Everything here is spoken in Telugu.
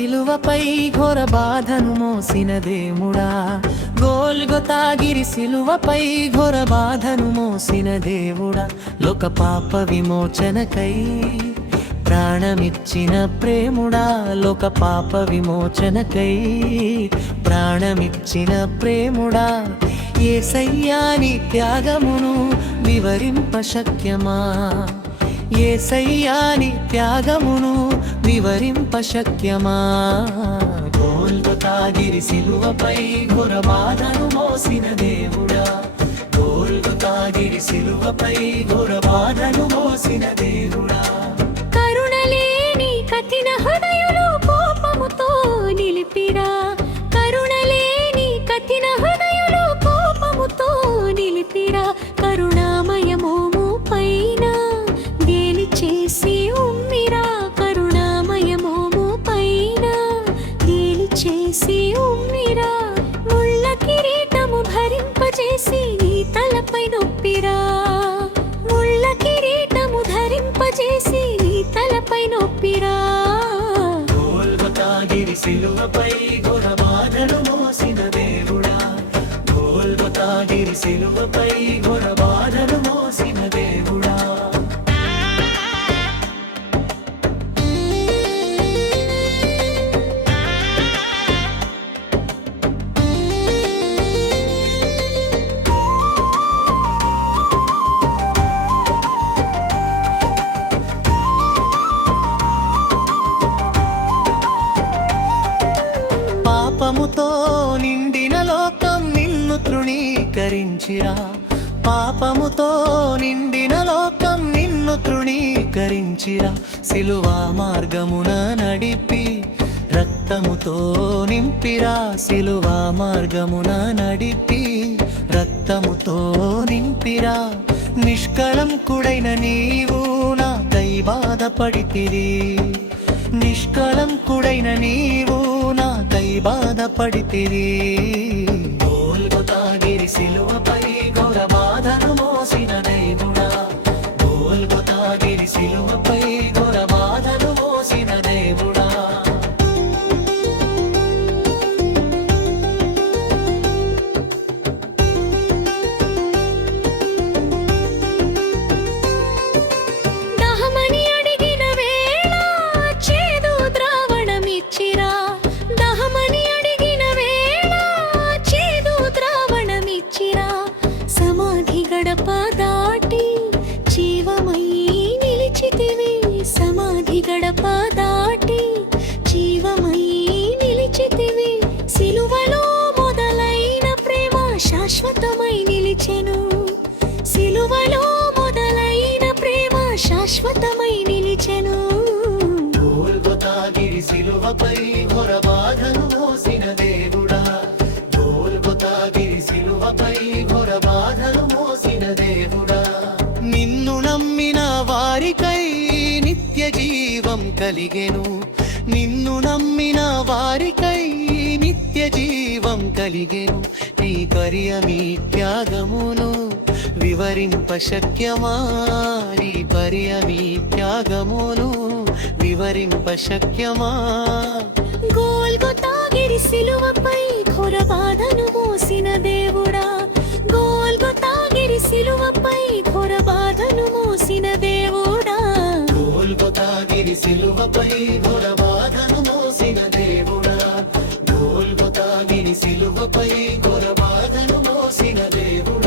సిలువపై ఘోర బాధను మోసిన దేవుడా, గోల్గొతాగిరి సిలువపై ఘోర బాధను మోసిన దేవుడా, లోక పాప విమోచనకై ప్రాణమిచ్చిన ప్రేముడా, లోక పాప విమోచనకై ప్రాణమిచ్చిన ప్రేముడా, యేసయ్యా నీ త్యాగమును వివరింప శక్యమా, యేసయ్యా నీ త్యాగమును వివరింప శక్యమా. గోల్గొతాగిరి సిలువపై ఘోర బాధను మోసిన దేవుడా, గోల్గొతాగిరి సిలువపై ఘోర బాధను మోసిన దేవుడా, కరుణలేని కఠిన హృదయులు కోపముతో నిలిపిరా, కరుణలేని కఠిన హృదయులు కోపముతో నిలిపిరా, కరుణామయ మోము పైన గేలి చేసి ఉమ్మిరా, కరుణామయ మోము పైన గేలి చేసి ఉమ్మిరా, ముళ్ళ కిరీటము ధరింపజేసి నీ తలపై నొప్పిరా, ముళ్ళ కిరీటము ధరింపజేసి నీ తలపై నొప్పిరా. గోల్గొతాగిరి సిలువపై ఘోర బాధను మోసిన దేవుడా, గోల్గొతాగిరి సిలువపై ఘోర బాధను మోసిన దేవుడా, పాపముతో నిండిన లోకం నిన్ను తృణీకరించిరా, పాపముతో నిండిన లోకం నిన్ను తృణీకరించిరా, సిలువా మార్గమున నడిపి రక్తముతో నింపిరా, సిలువా మార్గమున నడిపి రక్తముతో నింపిరా, నిష్కళంకుడైన నీవు నాకై బాధపడితిరి, నిష్కళంకుడైన నీవు నాకై బాధపడితిరి. గోల్గొతాగిరి సిలువపై ఘోర బాధను మోసిన దేవుడా, గోల్గొతాగిరి సిలువపై ఘోర బాధను మోసిన దేవుడా, దహమని అడిగిన వేళ చేదు ద్రావణమిచ్చిరా, దహమని అడిగిన వేళ చేదు ద్రావణమిచ్చిరా, సమాధి గడప దాటి జీవమై నిలిచితివి, సమాధి గడప దాటి జీవమై నిలిచితివి, సిలువలో మొదలైన ప్రేమ శాశ్వతమై నిలిచెను, సిలువలో మొదలైన ప్రేమ శాశ్వతమై నిలిచెను. గోల్గొతాగిరి సిలువపై ఘోర బాధను మోసిన దేవుడా, గోల్గొతాగిరి సిలువపై ఘోర బాధను మోసిన దేవుడా, నిన్ను నమ్మిన వారికై నిత్య జీవం కలిగెను, నిన్ను నమ్మిన వారికై నిత్య జీవం కలిగెను, నీ పర్యమీ త్యాగమును వివరింప శక్యమా, నీ పర్యమీ త్యాగమును వివరింప శక్యమా. గోల్గొతాగిరి సిలువపై ఘోర బాధను మోసిన దేవుడా, గోల్గొతాగిరి సిలువపై ఘోర బాధను మోసిన దేవుడా, గోల్గొతాగిరి సిలువపై ఘోర బాధను మోసిన దేవుడా, గోల్గొతాగిరి సిలువపై ఘోర బాధను మోసిన దేవుడా.